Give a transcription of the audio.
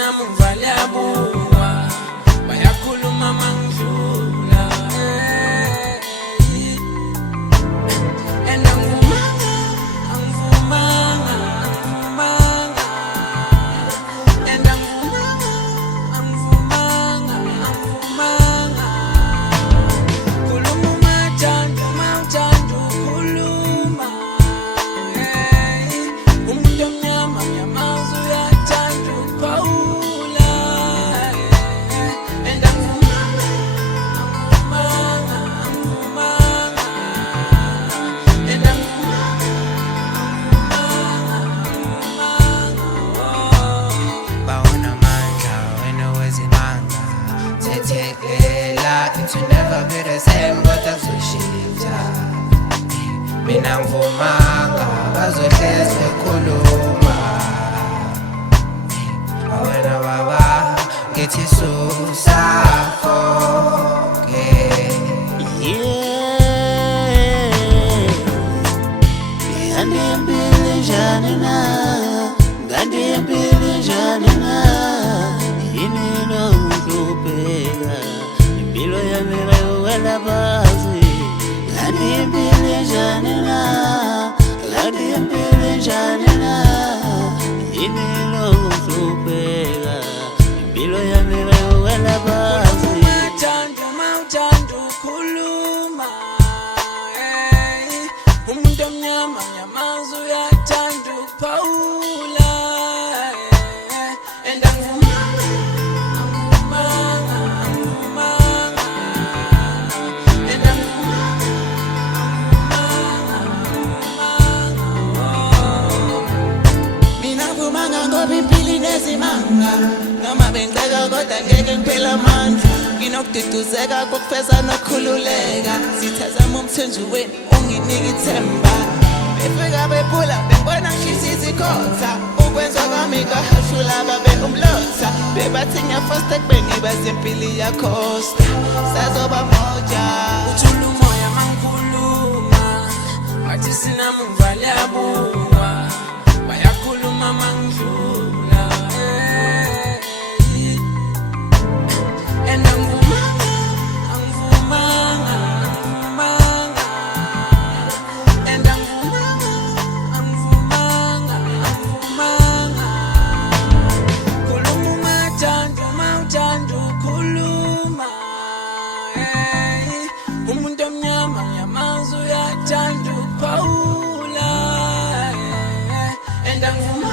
sinamuvaliabuwa bayakhuluma mangidlula and angivumanga and angivumanga khuluma umathanda ukhuluma umuntu omnyama nyamaza uyathanda ukuphawula and angivumanga and bawona manja wena wezimanga thethelela it will never be the same kodwa kuzoshintsha mina ngivumanga bazohlezi bekhuluma wena baba ngithi susafoke umathanda ukhuluma umuntu omnyama nyamaza uyathanda ukuphawula and angivumanga and Mina ngivumanga ngoba impilo inezimanga noma bengiceka kodwa ngeke ngiphele amandla nginokududuzeka kokufeza nokukhululeka sithazama umthunjukweni unginike ithemba befika bephula bengibona ngishisa izikhotha ukwenzwa kwami kwahashula babe umlotha bebathi ngiyafosta kubengiba zempilo iyakhosta sazoba moja uthula umoya mangikhuluma bathi sinamuvaliabuwa bayakhuluma mangidlula and angivumanga and angivumanga khuluma umathanda ukhuluma umuntu omnyama nyamaza uyathanda ukuphawula and angivumanga